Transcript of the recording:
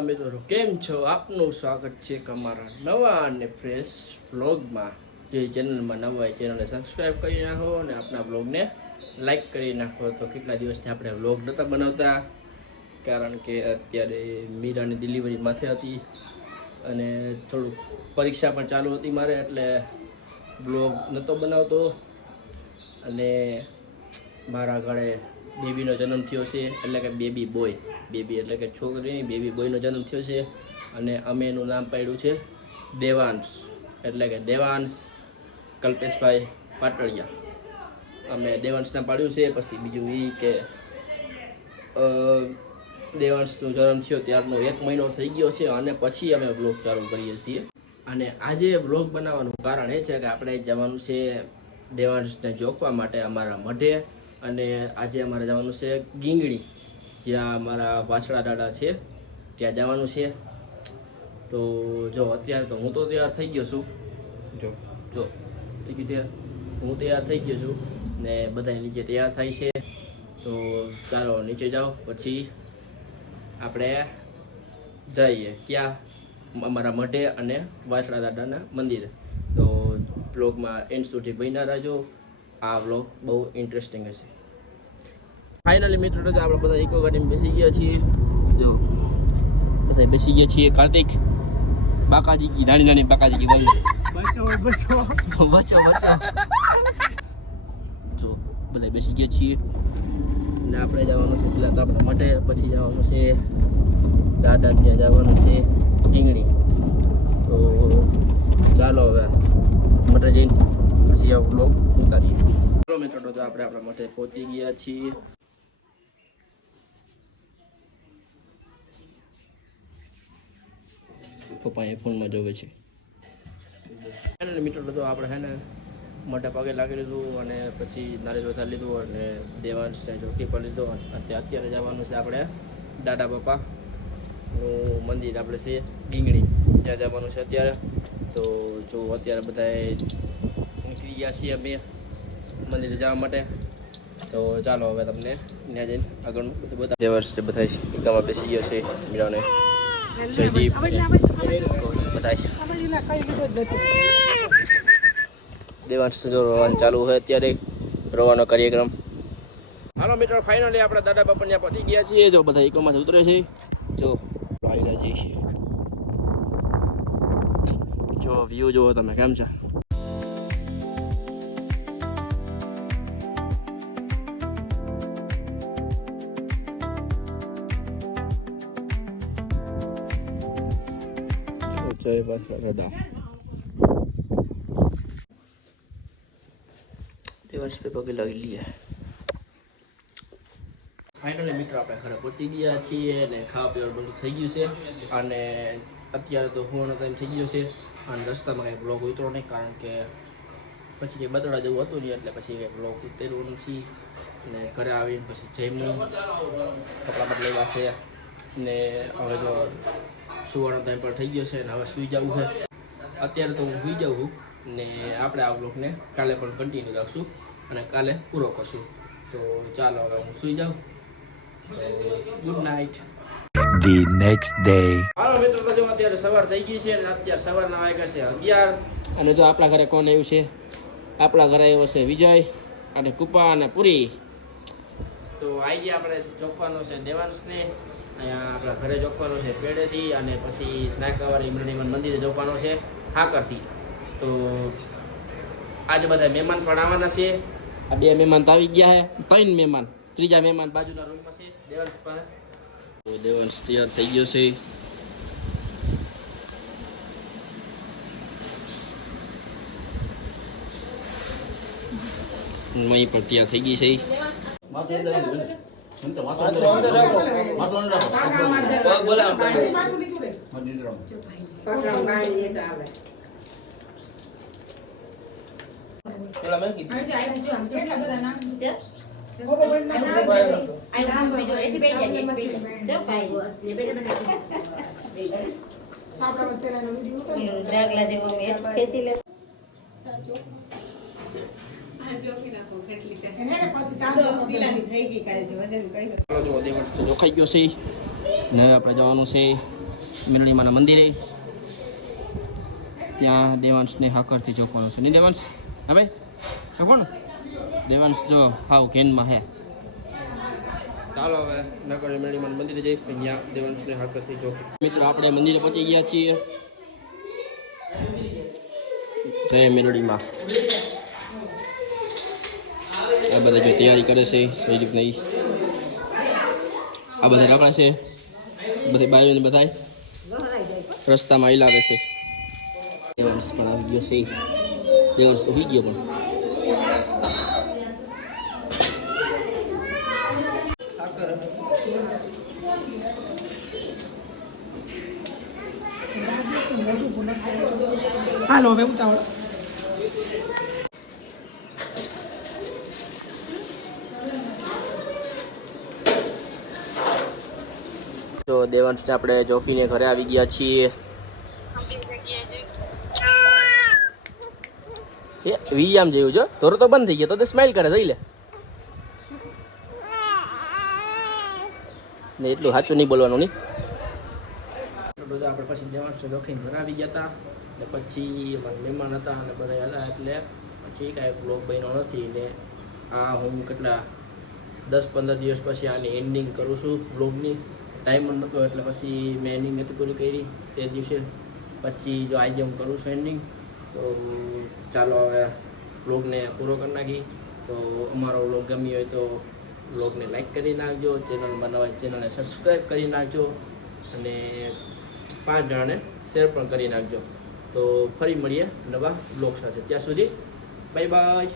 વાલા મિત્રો કેમ છો? આપનું સ્વાગત છે અમારા નવા અને ફ્રેશ વ્લોગમાં. જે ચેનલમાં નવા હોય ચેનલને સબસ્ક્રાઈબ કરી નાખો અને આપણા વ્લોગને લાઈક કરી નાખો. તો કેટલા દિવસથી આપણે વ્લોગ નહોતા બનાવતા, કારણ કે અત્યારે મીરાની ડિલિવરી માથે હતી અને થોડુંક પરીક્ષા પણ ચાલુ હતી મારે, એટલે વ્લોગ નહોતો બનાવતો. અને મારા ઘરે બેબીનો જન્મ થયો છે, એટલે કે બેબી બોય, બેબી એટલે કે છોકરી, બેબી બોયનો જન્મ થયો છે. અને અમે એનું નામ પાડ્યું છે દેવાંશ, એટલે કે દેવાંશ કલ્પેશભાઈ પાટડિયા. અમે દેવાંશ નામ પાડ્યું છે. પછી બીજું એ કે દેવાંશનો જન્મ થયો ત્યારનો 1 મહિનો થઈ ગયો છે અને પછી અમે વ્લોગ ચાલુ કરીએ છીએ. અને આજે વ્લોગ બનાવવાનું કારણ એ છે કે આપણે જવાનું છે દેવાંશને જોખવા માટે અમારા મઢે. અને આજે અમારે જવાનું છે ગીંગડી, જ્યાં અમારા વાછડા દાદા છે ત્યાં જવાનું છે. તો જો અત્યારે તો હું તો તૈયાર થઈ ગયો છું, જો હું તૈયાર થઈ ગયો છું ને બધા નીચે તૈયાર થાય છે. તો ચાલો નીચે જાઓ, પછી આપણે જઈએ ક્યાં? અમારા મઢે અને વાછડા દાદાના મંદિરે. તો વ્લોગમાં એન્ડ સુધી બન્યા રહેજો. આ વ્લોગ બહુ ઇન્ટરેસ્ટિંગ હશે. ફાઇનલી મિત્રો તો આપણે બધા ઇકો ગાડીમાં બેસી ગયા છીએ. જો બધા બેસી ગયા છીએ. કાર્તિક બાકાજી કી નાની નાની બાકાજી કી બોલ બચો જો બધા બેસી ગયા છીએ ને આપણે જવાનું છે પેલા તો આપણે મઢે, પછી જવાનું છે દાદા ત્યાં જવાનું છે ઢીંગણી. તો ચાલો હવે મઢે જઈને પછી આ વ્લોગ ઉતારીએ. ચાલો મિત્રો તો આપણે આપણા મઢે પહોંચી ગયા છીએ. પપ્પા એ ફોનમાં જોવે છે. મિત્રો તો આપણે હે ને મોટા પગે લાગી લીધું અને પછી નારિયેળ વધારી લીધું અને દેવાંશને ચોકી પર લીધો. અત્યારે જવાનું છે આપણે દાદા બાપાનું મંદિર, આપણે છે ગીંગડી, ત્યાં જવાનું છે અત્યારે. તો જો અત્યારે બધાએ નીકળી ગયા છીએ અમે મંદિરે જવા માટે. તો ચાલો હવે તમને ત્યાં જઈને આગળનું બધું બધા દેવાંશ છે બધા એકદમ બેસી ગયા છે. મીરાને જયદીપ બધા દેવાંશ તો રોવાનું ચાલુ હોય અત્યારે, રોવાનો કાર્યક્રમ. હાલો મિત્રો, ફાઇનલી આપણે દાદા બાપા ત્યાં પહોંચી ગયા છીએ. જો બધા ઇકોમાંથી ઉતરે છે. જો ભાઈલા જઈ છે, જો વ્યૂ જુઓ તમે કેમ છે. જય વાછડા દાદા. દેવાંશ પે પગે લાગી લઈએ. ફાઇનલી મિત્રો આપણે ઘરે પહોંચી ગયા છીએ અને ખાવા પીવાનું બધું થઈ ગયું છે. અને અત્યારે તો હોવાનો ટાઈમ થઈ ગયો છે અને રસ્તામાં કંઈ બ્લોગ ઉતરો નહીં, કારણ કે પછી કંઈ બતડા જેવું હતું નહીં, એટલે પછી કંઈ બ્લોગ ઉતરવું નથી. અને ઘરે આવીને પછી જમ્યું, કપડાં બદલેલા છે ને હવે જો સુવાનો ટાઈમ પણ થઈ ગયો છે અને હવે સૂઈ જવું છે. અત્યારે તો હું સૂઈ જાઉં છું ને આપણે આ બ્લોગને કાલે પણ કન્ટિન્યુ રાખશું અને કાલે પૂરો કરશું. તો ચાલો હવે હું સૂઈ જાઉં. Good night. The next day. હાલો મિત્રો, તો જો અત્યારે સવાર થઈ ગઈ છે અને અત્યારે સવારના વાગ્યા છે 11. અને જો આપણા ઘરે કોણ આવ્યું છે? આપણા ઘરે આવ્યો છે વિજય અને કૃપા અને પુરી. તો આવી ગયા આપણે ચોખવાનો છે દેવાંશને, અહીંયા આપણા ઘરે જોખવાનો છે પેડેથી, અને પછી નાકાવાળી મંડળીમાં મંદિરે જોખવાનો છે હાકરથી. તો આજે બધા મહેમાન પણ આવવાના છે. આ 2 મહેમાન તો આવી ગયા છે, 3 મહેમાન, ત્રીજા મહેમાન બાજુના રૂમમાં છે દેવાંશ પાસે. તો દેવાંશ તૈયાર થઈ ગયો છે. મહી પણ તૈયાર થઈ ગઈ છે. જોખાઈ ગયો છે ને આપણે જવાનું છે મેલડીમાના મંદિરે. ત્યાં દેવાંશને હાકરથી જોખવાનું છે નહીં દેવાંશ? હા ભાઈ જોખવાનું. દેવાંશ જો હાવ ઘેનમાં હે. ચાલો હવે નગર મેલડીમાના મંદિરે જઈ ત્યાં દેવાંશને હાકરથી જોખી. મિત્રો આપણે મંદિરે પહોંચી ગયા છીએ. જય મેલડીમાં. આ બધા જો તૈયારી કરે છે એ રીતના આ બધા રાખણા છે. બધી બાજુને બધા રસ્તામાં હિલાવે છે. દેવાંશ પણ આવી ગયો છે. દેવાંશ તો હોઈ ગયો પણ હાલો હવે ઉતાવળ. તો દેવાંશને આપણે જોખીને ઘરે આવી ગયા છીએ. એ વિયામ જેવું જો ધોરો તો બંધ થઈ ગયો તો સ્માઈલ કરે જઈ લે ને એટલું સાચું નહીં બોલવાનું નહીં. બધા આપણે પછી દેવાંશને જોખીને ઘરે આવી ગયા હતા ને પછી અમારા મહેમાન હતા અને બધા હતા એટલે પછી કાંઈ બ્લોગ બન્યો નથી ને આ હું કેટલા 10-15 દિવસ પછી આની એન્ડિંગ કરું છું બ્લોગની. ટાઈમ પણ નહોતો એટલે પછી મેં એન્ડિંગ નથી પૂરી કરી તે દિવસે. પછી જો આજે હું કરું છું એન્ડિંગ તો ચાલો હવે બ્લોગને પૂરો કરી નાખી. તો અમારો બ્લોગ ગમ્યો હોય તો બ્લોગને લાઈક કરી નાખજો, ચેનલમાં નવા ચેનલને સબસ્ક્રાઈબ કરી નાખજો અને 5 જણાને શેર પણ કરી નાખજો. તો ફરી મળીએ નવા બ્લોગ સાથે. ત્યાં સુધી બાય બાય.